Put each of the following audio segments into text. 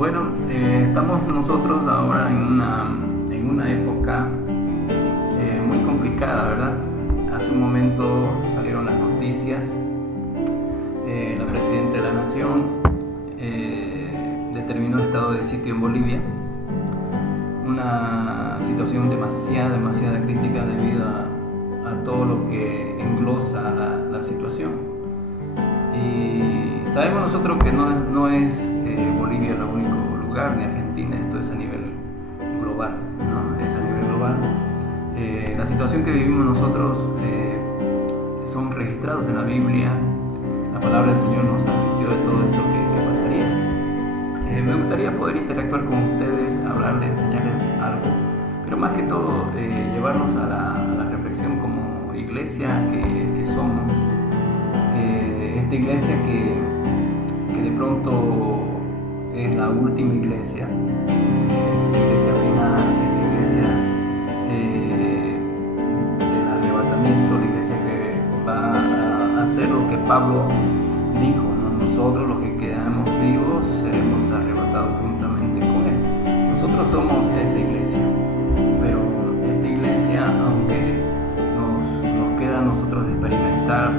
Bueno, estamos nosotros ahora en una época muy complicada, ¿verdad? Hace un momento salieron las noticias, la Presidenta de la Nación determinó estado de sitio en Bolivia, una situación demasiada crítica debido a todo lo que englosa la situación. Y sabemos nosotros que no es Bolivia el único lugar, ni Argentina, esto es a nivel global, ¿no? Es a nivel global. La situación que vivimos nosotros son registrados en la Biblia. La palabra del Señor nos advirtió de todo esto que pasaría. Me gustaría poder interactuar con ustedes, hablarles, enseñarles algo, pero más que todo llevarnos a la reflexión como iglesia que somos. Esta iglesia que de pronto es la última iglesia, la iglesia final, la iglesia del arrebatamiento, la iglesia que va a hacer lo que Pablo dijo, ¿no? Nosotros los que quedamos vivos seremos arrebatados juntamente con él. Nosotros somos esa iglesia, pero esta iglesia, aunque nos queda a nosotros experimentar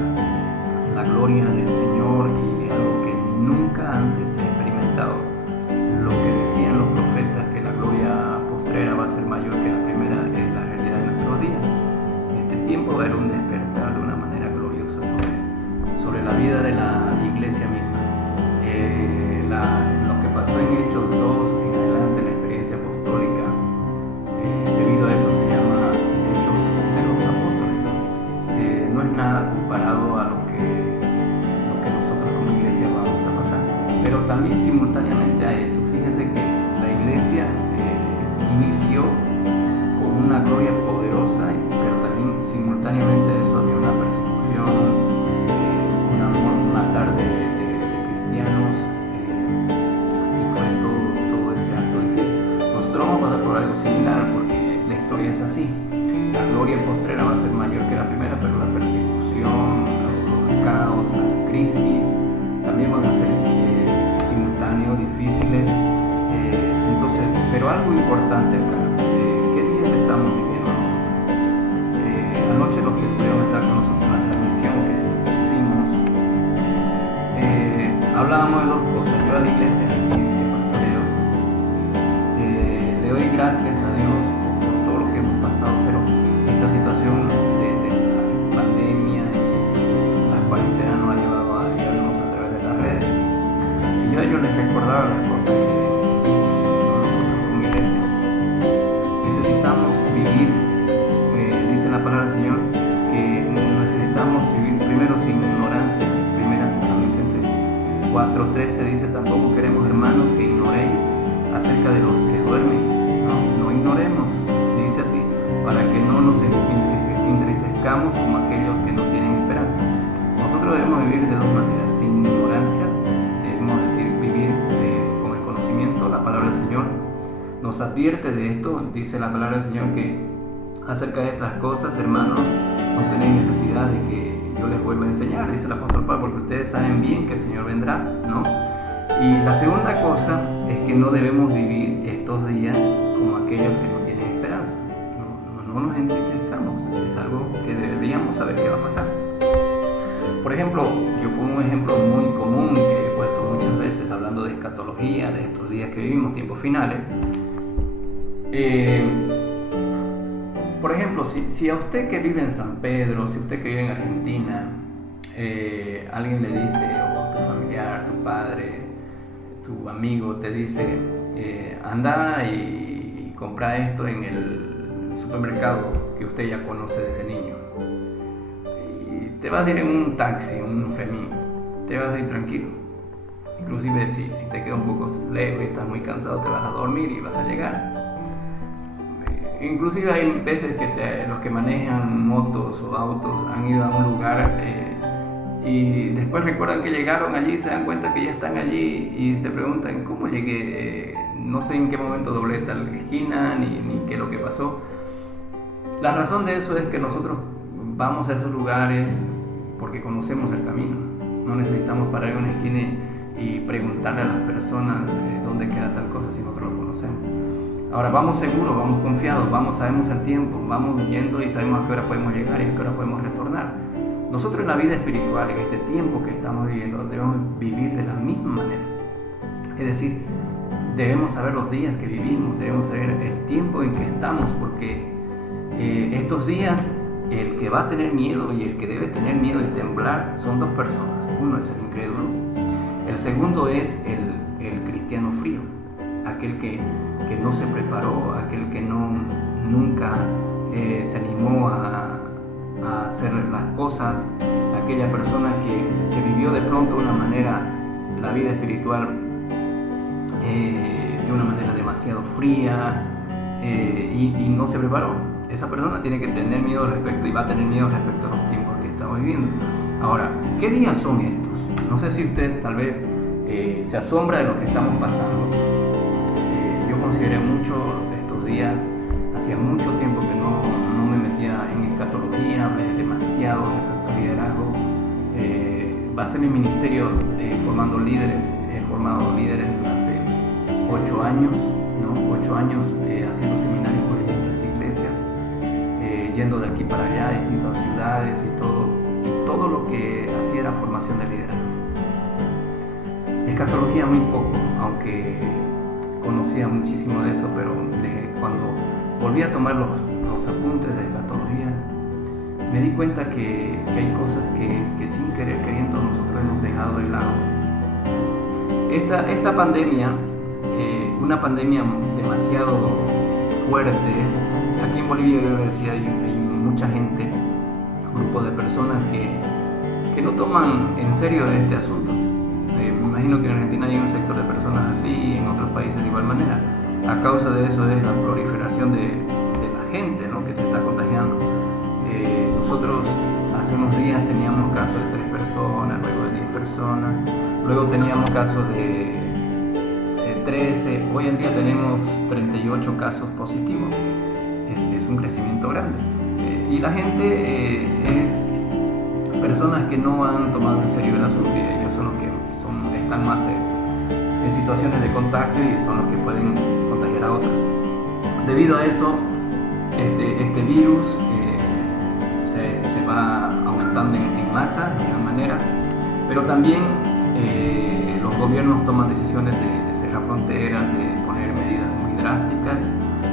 la gloria del Señor y algo que nunca antes se ha experimentado, lo que decían los profetas, que la gloria postrera va a ser mayor que la primera, es la realidad de nuestros días. En este tiempo va a haber un despertar de una manera gloriosa sobre la vida de la iglesia misma. Lo que pasó en Hechos 2 en adelante, la experiencia apostólica, debido a eso se llama Hechos de los Apóstoles. No es nada comparado a lo que nosotros como iglesia vamos a pasar, pero también simultáneamente a eso, fíjese que la iglesia inició con una gloria poderosa, pero también simultáneamente a eso había una persecución, un matar de cristianos, y fue todo ese acto difícil. Nosotros vamos a pasar por algo similar, porque la historia es así. La gloria postrera va a ser mayor que la primera, pero la persecución, los caos, las crisis también van a ser simultáneos, difíciles. Entonces, pero algo importante acá, ¿qué días estamos viviendo nosotros? Anoche los que pudieron estar con nosotros en la transmisión que hicimos, hablábamos de dos cosas. Yo a la iglesia que pastoreo le doy gracias a Dios por todo lo que hemos pasado, pero esta situación de la pandemia y la cuarentena nos ha llevado a guiarnos a través de las redes. Y yo a ellos les recordaba las cosas que nosotros como iglesia necesitamos vivir. Dice la palabra del Señor que necesitamos vivir primero sin ignorancia. Primera Tesalonicenses 4:13 dice: tampoco queremos, hermanos, que ignoréis acerca de los que duermen. No ignoremos, dice así, para que no nos entristezcamos como aquellos que no tienen esperanza. Nosotros debemos vivir de dos maneras: sin ignorancia, debemos decir vivir con el conocimiento. La palabra del Señor nos advierte de esto. Dice la palabra del Señor que acerca de estas cosas, hermanos, no tenéis necesidad de que yo les vuelva a enseñar, dice el apóstol Pablo, porque ustedes saben bien que el Señor vendrá, ¿no? Y la segunda cosa es que no debemos vivir estos días como aquellos que no tienen esperanza. No nos entristezcamos, es algo que deberíamos saber que va a pasar. Por ejemplo, yo pongo un ejemplo muy común que he puesto muchas veces hablando de escatología, de estos días que vivimos, tiempos finales. Por ejemplo, si a usted que vive en San Pedro, si usted que vive en Argentina, alguien le dice, o tu familiar, tu padre, tu amigo te dice, anda y compra esto en el supermercado que usted ya conoce desde niño, y te vas a ir en un taxi, un remis, te vas a ir tranquilo. Inclusive si te queda un poco lejos y estás muy cansado, te vas a dormir y vas a llegar. Inclusive hay veces que los que manejan motos o autos han ido a un lugar y después recuerdan que llegaron allí, se dan cuenta que ya están allí y se preguntan cómo llegué, no sé en qué momento doblé tal esquina ni qué es lo que pasó. La razón de eso es que nosotros vamos a esos lugares porque conocemos el camino. No necesitamos parar en una esquina y preguntarle a las personas dónde queda tal cosa si nosotros lo conocemos. Ahora vamos seguros, vamos confiados, sabemos el tiempo, vamos yendo y sabemos a qué hora podemos llegar y a qué hora podemos retornar. Nosotros en la vida espiritual, en este tiempo que estamos viviendo, debemos vivir de la misma manera. Es decir, debemos saber los días que vivimos, debemos saber el tiempo en que estamos, porque estos días el que va a tener miedo y el que debe tener miedo y temblar son dos personas. Uno es el incrédulo, el segundo es el cristiano frío, aquel que no se preparó, aquel que nunca se animó a hacer las cosas, aquella persona que vivió de pronto de una manera la vida espiritual de una manera demasiado fría y no se preparó. Esa persona tiene que tener miedo al respecto y va a tener miedo respecto a los tiempos que estamos viviendo. Ahora, ¿qué días son estos? No sé si usted tal vez se asombra de lo que estamos pasando. Yo consideré mucho estos días, hacía mucho tiempo que no me metía en escatología, hablé demasiado respecto al liderazgo. Basé mi ministerio formando líderes, he formado líderes durante 8 años, ¿no? 8 años haciendo seminarios por distintas iglesias, yendo de aquí para allá a distintas ciudades y todo lo que hacía era formación de liderazgo. Escatología muy poco, aunque conocía muchísimo de eso, pero cuando volví a tomar los apuntes de escatología, me di cuenta que hay cosas que sin querer queriendo nosotros hemos dejado de lado. Esta pandemia, una pandemia demasiado fuerte, aquí en Bolivia yo decía, hay mucha gente, grupos de personas que no toman en serio este asunto. Me imagino que en Argentina hay un sector de personas así y en otros países de igual manera. A causa de eso es la proliferación de la gente, ¿no?, que se está contagiando. Nosotros hace unos días teníamos casos de 3 personas, luego de 10 personas, luego teníamos casos de 13, hoy en día tenemos 38 casos positivos. Es un crecimiento grande. Y la gente es personas que no han tomado en serio el asunto, y ellos son los que están más en situaciones de contagio y son los que pueden contagiar a otros. Debido a eso, este virus se va aumentando en masa de alguna manera, pero también los gobiernos toman decisiones de cerrar fronteras, de poner medidas muy drásticas.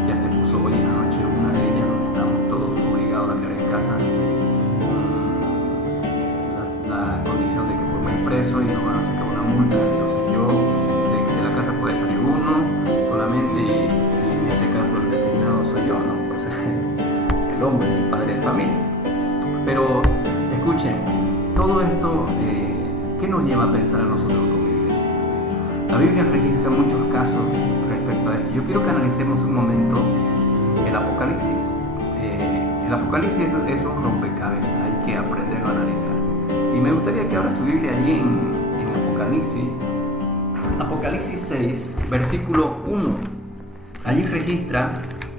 Ya se puso hoy en la noche una de ellas donde estamos todos obligados a quedar en casa con la condición de que por muy preso y nos van a sacar una multa. Entonces de la casa puede salir uno solamente, y en este caso el designado soy yo, ¿no?, por ser el hombre, el padre de familia. Pero escuchen, todo esto, ¿qué nos lleva a pensar a nosotros como iglesia? La Biblia registra muchos casos respecto a esto. Yo quiero que analicemos un momento el Apocalipsis. El Apocalipsis es un rompecabezas, hay que aprenderlo a analizar. Y me gustaría que abra su Biblia allí en Apocalipsis 6, versículo 1. Allí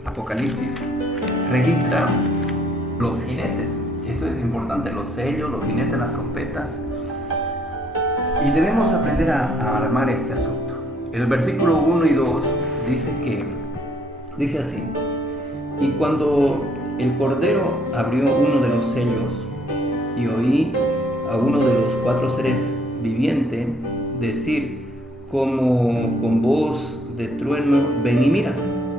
Apocalipsis registra los jinetes. Eso es importante, los sellos, los jinetes, las trompetas. Y debemos aprender a armar este asunto. El versículo 1 y 2 dice así: y cuando el Cordero abrió uno de los sellos, y oí a uno de los 4 seres vivientes decir como con voz de trueno: ven y mira.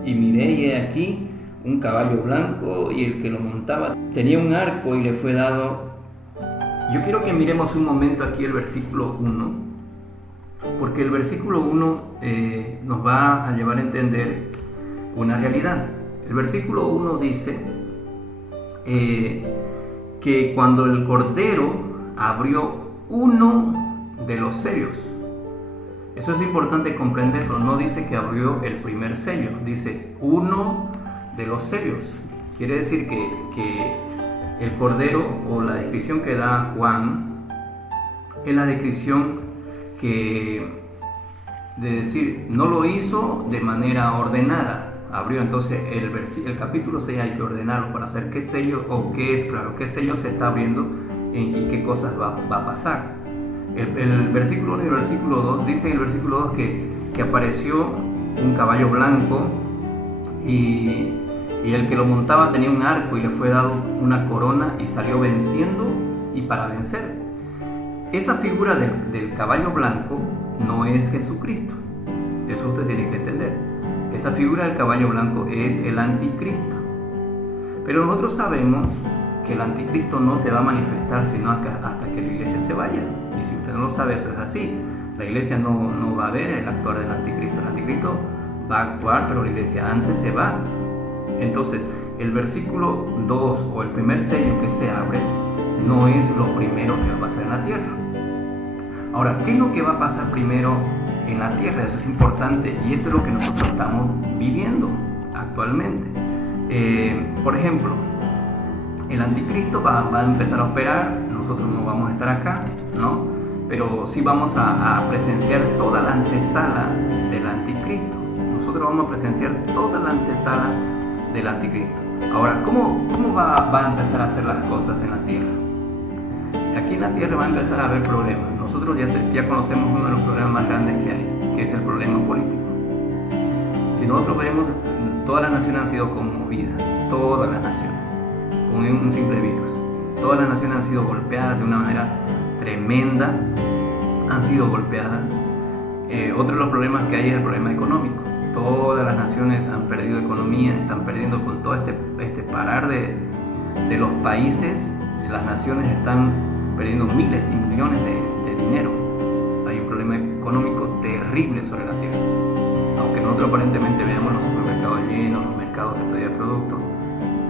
Y miré, y he aquí un caballo blanco, y el que lo montaba tenía un arco y le fue dado. Yo quiero que miremos un momento aquí el versículo 1, porque el versículo 1 nos va a llevar a entender una realidad. El versículo 1 dice que cuando el Cordero abrió uno de los sellos, eso es importante comprenderlo, no dice que abrió el primer sello, dice uno de los sellos. Quiere decir que el Cordero, o la descripción que da Juan, es la descripción de decir, no lo hizo de manera ordenada, abrió. Entonces el capítulo 6 hay que ordenarlo para saber qué sello, o qué sello se está abriendo y qué cosas va a pasar. El versículo 1 y el versículo 2 dice en el versículo 2 que apareció un caballo blanco y el que lo montaba tenía un arco y le fue dado una corona y salió venciendo y para vencer. Esa figura del caballo blanco no es Jesucristo, eso usted tiene que entender. Esa figura del caballo blanco es el anticristo. Pero nosotros sabemos que el anticristo no se va a manifestar sino hasta que la iglesia se vaya. Y si usted no lo sabe, eso es así. La iglesia no va a ver el actuar del anticristo. El anticristo va a actuar, pero la iglesia antes se va. Entonces, el versículo 2 o el primer sello que se abre no es lo primero que va a pasar en la tierra. Ahora, ¿qué es lo que va a pasar primero en la tierra? Eso es importante y esto es lo que nosotros estamos viviendo actualmente. Por ejemplo, el anticristo va a empezar a operar, nosotros no vamos a estar acá, ¿no? Pero sí vamos a presenciar toda la antesala del anticristo. Nosotros vamos a presenciar toda la antesala del anticristo. Ahora, ¿cómo va a empezar a hacer las cosas en la tierra? Aquí en la tierra va a empezar a haber problemas. Nosotros ya conocemos uno de los problemas más grandes que hay, que es el problema político. Si nosotros vemos, todas las naciones han sido conmovidas, todas las naciones, con un simple virus. Todas las naciones han sido golpeadas de una manera tremenda, han sido golpeadas. Otro de los problemas que hay es el problema económico. Todas las naciones han perdido economía, están perdiendo con todo este parar de los países. Las naciones están perdiendo miles y millones de dinero. Hay un problema económico terrible sobre la tierra. Aunque nosotros aparentemente veamos los supermercados llenos, los mercados de todavía productos,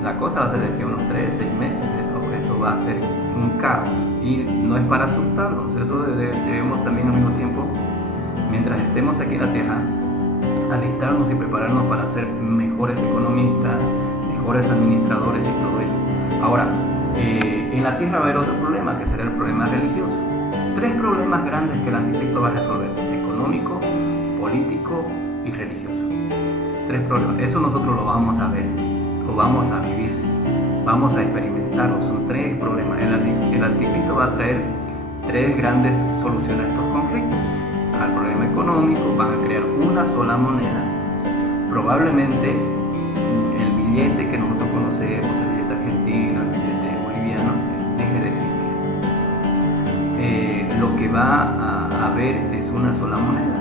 la cosa va a ser de aquí a unos 3, 6 meses. Esto va a ser un caos y no es para asustarnos. Eso debemos también al mismo tiempo, mientras estemos aquí en la tierra, alistarnos y prepararnos para ser mejores economistas, mejores administradores y todo ello. Ahora, en la tierra va a haber otro problema, que será el problema religioso. 3 problemas grandes que el anticristo va a resolver: económico, político y religioso. 3 problemas. Eso nosotros lo vamos a ver, lo vamos a vivir, vamos a experimentarlo. Son 3 problemas. El anticristo va a traer 3 grandes soluciones a estos conflictos. Al problema económico van a crear una sola moneda. Probablemente el billete que nosotros conocemos, el billete argentino, el billete boliviano, deje de existir. Lo que va a haber es una sola moneda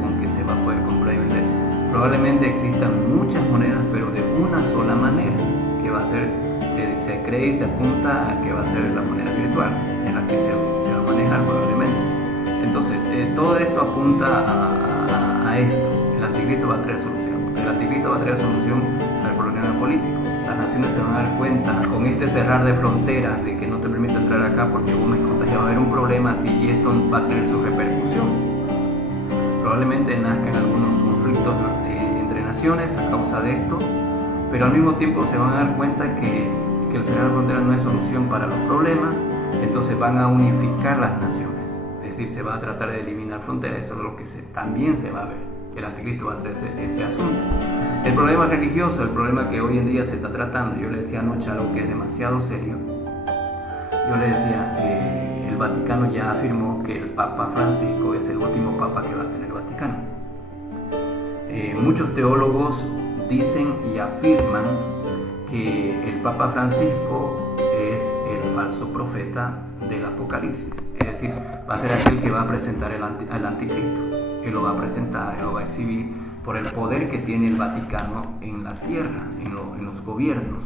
con que se va a poder comprar y vender. Probablemente existan muchas monedas, pero de una sola manera, que va a ser, se cree y se apunta a que va a ser la moneda virtual, en la que se va a manejar probablemente. Entonces, todo esto apunta a esto. El anticristo va a traer solución. El anticristo va a traer solución al problema político. Las naciones se van a dar cuenta con este cerrar de fronteras, de que no te permite entrar acá porque vos me contagias, va a haber un problema así y esto va a tener su repercusión. Probablemente nazcan algunos conflictos entre naciones a causa de esto, pero al mismo tiempo se van a dar cuenta que el cerrar de fronteras no es solución para los problemas, entonces van a unificar las naciones. Es decir, se va a tratar de eliminar fronteras, eso es lo que también se va a ver. El anticristo va a traer ese asunto. El problema religioso, el problema que hoy en día se está tratando, yo le decía anoche algo que es demasiado serio. Yo le decía, el Vaticano ya afirmó que el Papa Francisco es el último Papa que va a tener el Vaticano. Muchos teólogos dicen y afirman que el Papa Francisco es el falso profeta del Apocalipsis, es decir, va a ser aquel que va a presentar al anticristo. Él lo va a presentar, él lo va a exhibir por el poder que tiene el Vaticano en la tierra, en los gobiernos.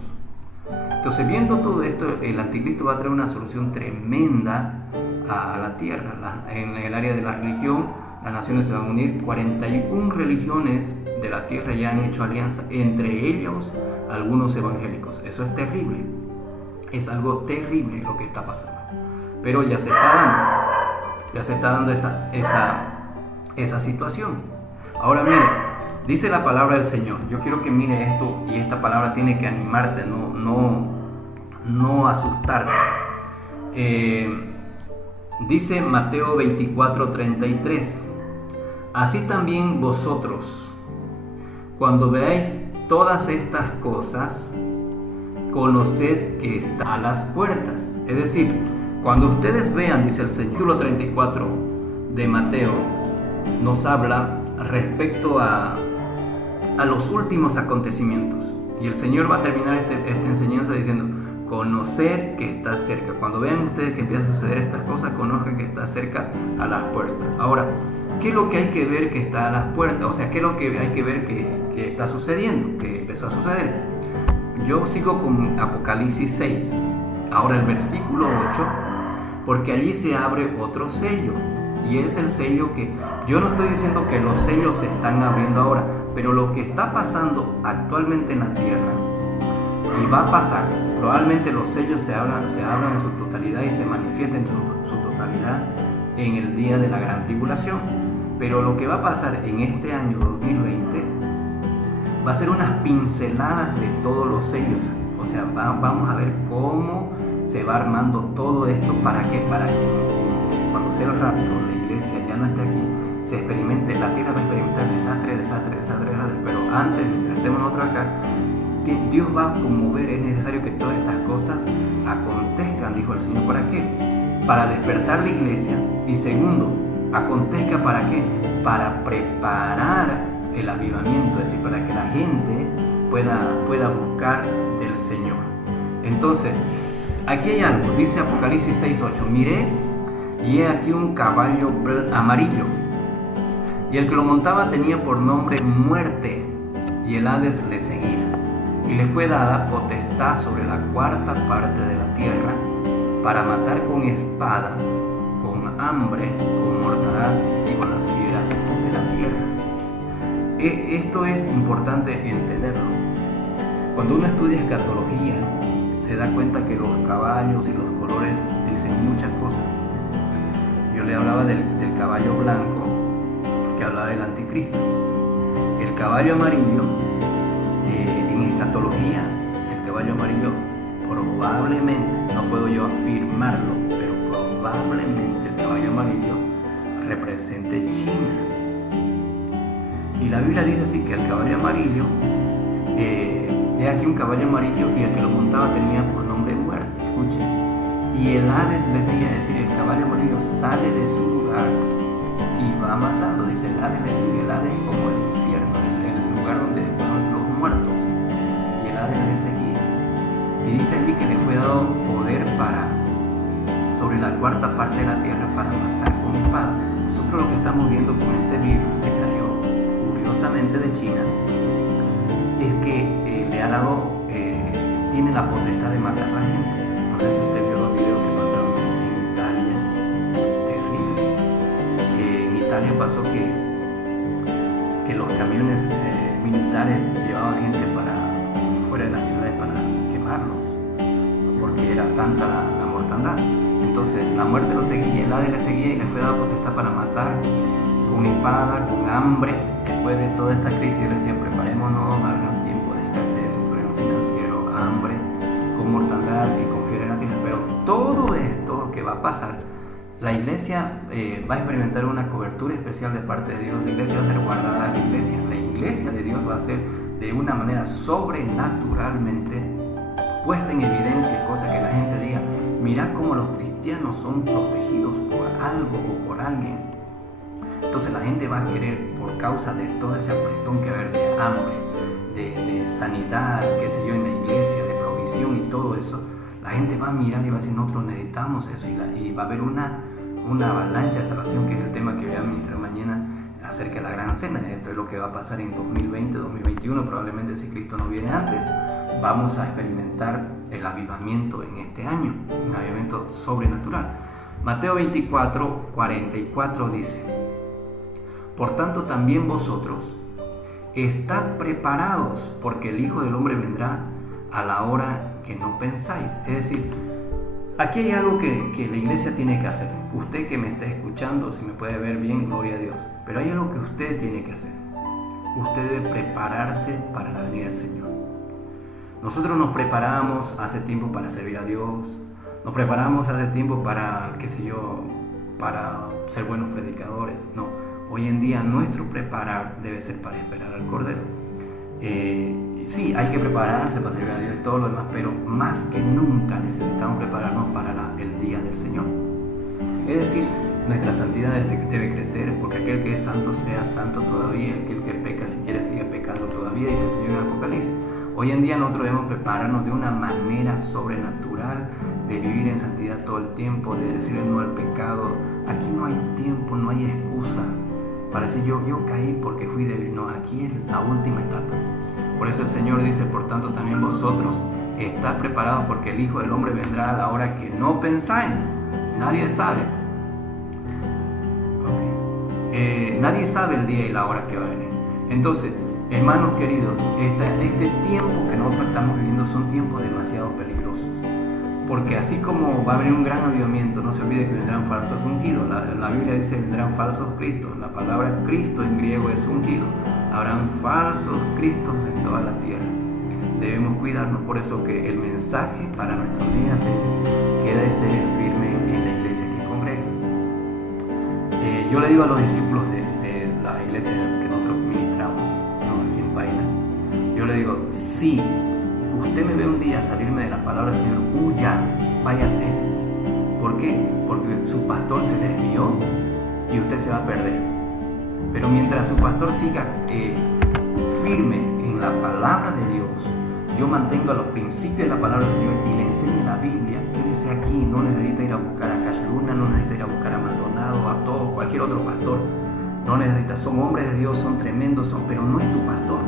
Entonces, viendo todo esto, el anticristo va a traer una solución tremenda a la tierra. En el área de la religión, las naciones se van a unir. 41 religiones de la tierra ya han hecho alianza, entre ellos algunos evangélicos. Eso es terrible, es algo terrible lo que está pasando, pero ya se está dando esa situación. Ahora mire, dice la palabra del Señor. Yo quiero que mire esto, y esta palabra tiene que animarte, no asustarte. Dice Mateo 24:33: así también vosotros, cuando veáis todas estas cosas, conoced que está a las puertas. Es decir, Cuando ustedes vean, dice el Señor, capítulo 34 de Mateo, nos habla respecto a los últimos acontecimientos. Y el Señor va a terminar esta enseñanza diciendo: conoced que está cerca. Cuando vean ustedes que empiezan a suceder estas cosas, conozcan que está cerca a las puertas. Ahora, ¿qué es lo que hay que ver que está a las puertas? O sea, ¿qué es lo que hay que ver que está sucediendo, que empezó a suceder? Yo sigo con Apocalipsis 6, ahora el versículo 8, porque allí se abre otro sello. Y es el sello que, yo no estoy diciendo que los sellos se están abriendo ahora, pero lo que está pasando actualmente en la tierra, y va a pasar, probablemente los sellos se abran en su totalidad y se manifiesten en su totalidad en el día de la gran tribulación. Pero lo que va a pasar en este año 2020 va a ser unas pinceladas de todos los sellos. O sea, vamos a ver cómo se va armando todo esto. Para que cuando sea el rapto, la iglesia ya no esté aquí, se experimente, la tierra va a experimentar desastre. Pero antes, mientras estemos nosotros acá, Dios va a conmover. Es necesario que todas estas cosas acontezcan, dijo el Señor. ¿Para qué? Para despertar la iglesia. Y segundo, acontezca ¿para qué? Para preparar el avivamiento, es decir, para que la gente pueda buscar del Señor. Entonces, aquí hay algo, dice Apocalipsis 6:8: miré y he aquí un caballo amarillo, y el que lo montaba tenía por nombre Muerte, y el Hades le seguía, y le fue dada potestad sobre la cuarta parte de la tierra, para matar con espada, con hambre, con mortandad y con las fieras de la tierra. Esto es importante entenderlo. Cuando uno estudia escatología, se da cuenta que los caballos y los colores dicen muchas cosas. Yo le hablaba del caballo blanco, que hablaba del anticristo. El caballo amarillo, en escatología, el caballo amarillo probablemente, no puedo yo afirmarlo, pero probablemente el caballo amarillo represente China. Y la Biblia dice así, que el caballo amarillo, he aquí un caballo amarillo, y el que lo montaba tenía por nombre Muerte. Escuchen. Y el Hades le seguía, es decir, el caballo amarillo sale de su lugar y va matando. Dice, el Hades le sigue. El Hades es como el infierno, el lugar donde van los muertos. Y el Hades le seguía. Y dice allí que le fue dado poder sobre la cuarta parte de la tierra, para matar con espada. Nosotros lo que estamos viendo con este virus que salió curiosamente de China es que le ha dado, tiene la potestad de matar a la gente. No sé si usted vio los videos que pasaron en Italia, terrible. En Italia pasó que los camiones militares llevaban gente para fuera de las ciudades para quemarlos, porque era tanta la mortandad. Entonces la muerte lo seguía, el Hades le seguía, y le fue dado potestad para matar con espada, con hambre. Después de toda esta crisis, le decía, preparémonos, habrá un tiempo de escasez, un problema financiero, hambre, con mortandad y con fieras en la tierra. Pero todo esto que va a pasar, la iglesia va a experimentar una cobertura especial de parte de Dios. La iglesia va a ser guardada, la iglesia de Dios va a ser de una manera sobrenaturalmente puesta en evidencia, cosa que la gente diga, mira cómo los cristianos son protegidos por algo o por alguien. Entonces la gente va a querer, por causa de todo ese apretón que va a haber de hambre, de sanidad, qué sé yo, en la iglesia, de provisión y todo eso, la gente va a mirar y va a decir, nosotros necesitamos eso, y va a haber una avalancha de salvación, que es el tema que voy a ministrar mañana acerca de la gran cena. Esto es lo que va a pasar en 2020, 2021, probablemente, si Cristo no viene antes. Vamos a experimentar el avivamiento en este año, un avivamiento sobrenatural. Mateo 24, 44 dice: por tanto también vosotros estad preparados, porque el Hijo del Hombre vendrá a la hora que no pensáis. Es decir, aquí hay algo que la iglesia tiene que hacer. Usted que me está escuchando, si me puede ver bien, gloria a Dios. Pero hay algo que usted tiene que hacer. Usted debe prepararse para la venida del Señor. Nosotros nos preparamos hace tiempo para servir a Dios. Nos preparamos hace tiempo para, qué sé yo, para ser buenos predicadores. No, hoy en día nuestro preparar debe ser para esperar al Cordero. Sí, hay que prepararse para servir a Dios y todo lo demás, pero más que nunca necesitamos prepararnos para el día del Señor. Es decir, nuestra santidad debe crecer, porque aquel que es santo sea santo todavía, aquel que peca si quiere sigue pecando todavía, dice el Señor en Apocalipsis. Hoy en día nosotros debemos prepararnos de una manera sobrenatural, de vivir en santidad todo el tiempo, de decirle no al pecado. Aquí no hay tiempo, no hay excusa para decir yo caí porque fui débil. No, aquí es la última etapa. Por eso el Señor dice, por tanto también vosotros estad preparados, porque el Hijo del Hombre vendrá a la hora que no pensáis. Nadie sabe. Nadie sabe el día y la hora que va a venir. Entonces, hermanos queridos, este tiempo que nosotros estamos viviendo son tiempos demasiado peligrosos. Porque así como va a haber un gran avivamiento, no se olvide que vendrán falsos ungidos. La Biblia dice que vendrán falsos cristos. La palabra Cristo en griego es ungido. Habrán falsos cristos en toda la tierra. Debemos cuidarnos, por eso que el mensaje para nuestros días es: quédese firme en la iglesia que congrega. Yo le digo a los discípulos de la iglesia que nosotros ministramos, ¿no?, aquí en Painas, yo le digo, si usted me ve un día salirme de la palabra del Señor, huya, váyase. ¿Por qué? Porque su pastor se desvió y usted se va a perder. Pero mientras su pastor siga firme en la palabra de Dios, yo mantengo los principios de la palabra del Señor y le enseñe la Biblia, quédese aquí. No necesita ir a buscar a Cash Luna, no necesita ir a buscar a Maldonado, a todo, cualquier otro pastor. No necesita, son hombres de Dios, son tremendos, pero no es tu pastor.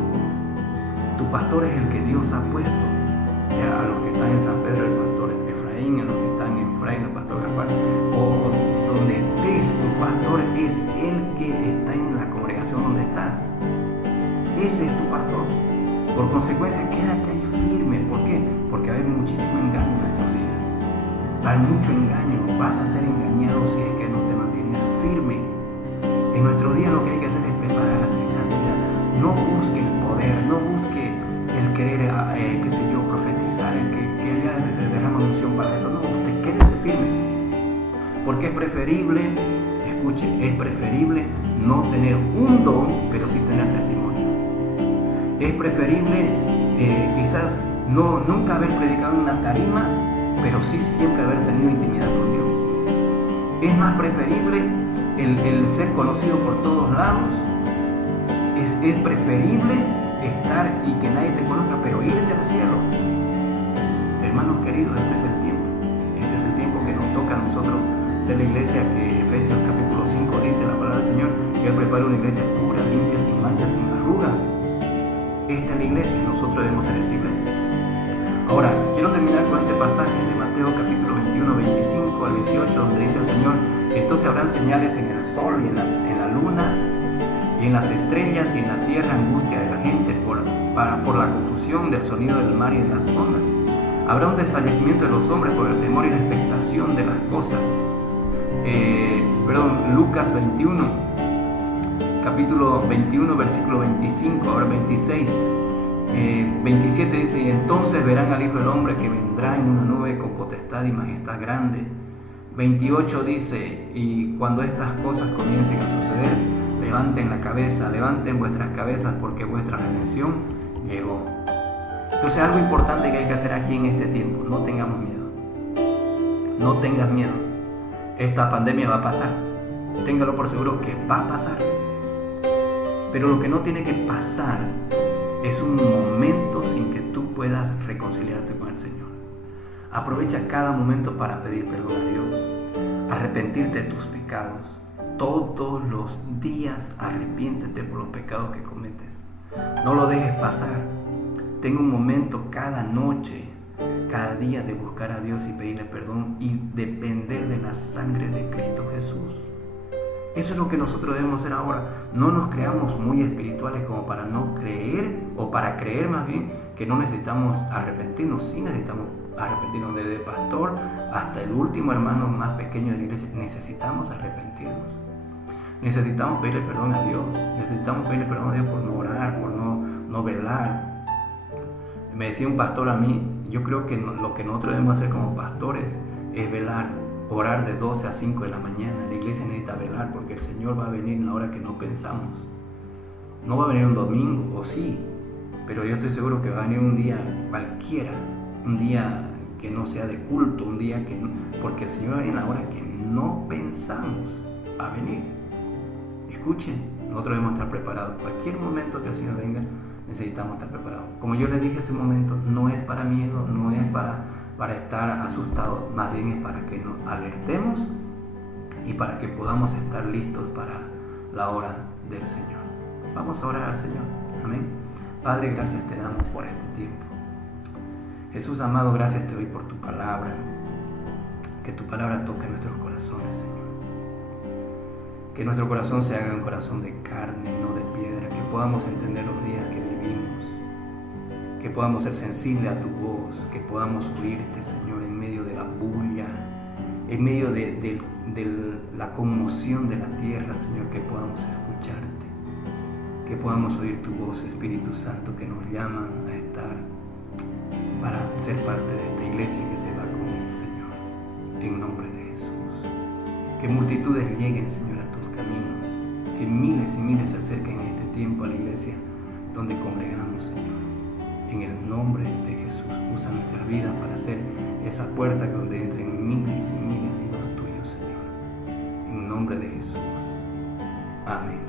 Tu pastor es el que Dios ha puesto. A los que están en San Pedro, el pastor Efraín, a los que están en Fraile, el pastor Gaspar, o donde estés, tu pastor es el que está en la congregación donde estás. Ese es tu pastor. Por consecuencia, quédate ahí firme. ¿Por qué? Porque va a haber muchísimo engaño en nuestros días. Va a haber mucho engaño. Vas a ser engañado si es que no te mantienes firme. En nuestros días lo que hay que hacer es prepararse en santidad. No busque el poder, no busque el querer, profetizar, el que haya derrama unción para esto. No, usted quédese firme. Porque es preferible, escuche, es preferible no tener un don, pero sí tener testimonio. Es preferible quizás nunca haber predicado en una tarima, pero sí siempre haber tenido intimidad con Dios. Es más preferible el ser conocido por todos lados. Es preferible estar y que nadie te conozca, pero irte al cielo. Hermanos queridos, este es el tiempo. Este es el tiempo que nos toca a nosotros ser la iglesia que Efesios capítulo 5 dice la palabra del Señor, que Él prepara una iglesia pura, limpia, sin manchas, sin arrugas. Esta es la iglesia y nosotros debemos ser esa iglesia. Ahora, quiero terminar con este pasaje de Mateo capítulo 21, 25 al 28, donde dice el Señor: entonces habrán señales en el sol y en la luna, y en las estrellas, y en la tierra angustia de la gente por la confusión del sonido del mar y de las ondas. Habrá un desfallecimiento de los hombres por el temor y la expectación de las cosas. Lucas 21, capítulo 21, versículo 25, ahora 26. 27 dice: y entonces verán al Hijo del Hombre que vendrá en una nube con potestad y majestad grande. 28 dice: y cuando estas cosas comiencen a suceder, levanten la cabeza, levanten vuestras cabezas, porque vuestra redención llegó. Entonces, algo importante que hay que hacer aquí en este tiempo: no tengamos miedo. No tengas miedo. Esta pandemia va a pasar. Téngalo por seguro que va a pasar. Pero lo que no tiene que pasar es un momento sin que tú puedas reconciliarte con el Señor. Aprovecha cada momento para pedir perdón a Dios, arrepentirte de tus pecados. Todos los días arrepiéntete por los pecados que cometes. No lo dejes pasar. Ten un momento cada noche, cada día, de buscar a Dios y pedirle perdón y depender de la sangre de Cristo Jesús. Eso es lo que nosotros debemos hacer ahora. No nos creamos muy espirituales como para no creer, o para creer más bien, que no necesitamos arrepentirnos. Sí necesitamos arrepentirnos, desde el pastor hasta el último hermano más pequeño de la iglesia. Necesitamos arrepentirnos. Necesitamos pedirle perdón a Dios. Necesitamos pedirle perdón a Dios por no orar, por no velar. Me decía un pastor a mí: yo creo que lo que nosotros debemos hacer como pastores es velar. Orar de 12 a 5 de la mañana. La iglesia necesita velar, porque el Señor va a venir en la hora que no pensamos. No va a venir un domingo, o sí, pero yo estoy seguro que va a venir un día cualquiera, un día que no sea de culto, un día que no, porque el Señor va a venir a la hora que no pensamos a venir. Escuchen, nosotros debemos estar preparados. Cualquier momento que el Señor venga, necesitamos estar preparados. Como yo les dije ese momento, no es para miedo, no es para estar asustados, más bien es para que nos alertemos y para que podamos estar listos para la hora del Señor. Vamos a orar al Señor. Amén. Padre, gracias te damos por este tiempo. Jesús amado, gracias te doy por tu palabra. Que tu palabra toque nuestros corazones, Señor. Que nuestro corazón se haga un corazón de carne, no de piedra. Que podamos entender los días que vivimos. Que podamos ser sensibles a tu voz. Que podamos oírte, Señor, en medio de la bulla, en medio de la conmoción de la tierra, Señor. Que podamos escucharte. Que podamos oír tu voz, Espíritu Santo, que nos llama a estar para ser parte de esta iglesia que se va conmigo, Señor, en nombre de Jesús. Que multitudes lleguen, Señor, a tus caminos, que miles y miles se acerquen en este tiempo a la iglesia donde congregamos, Señor. En el nombre de Jesús, usa nuestras vidas para ser esa puerta donde entren miles y miles hijos tuyos, Señor. En nombre de Jesús. Amén.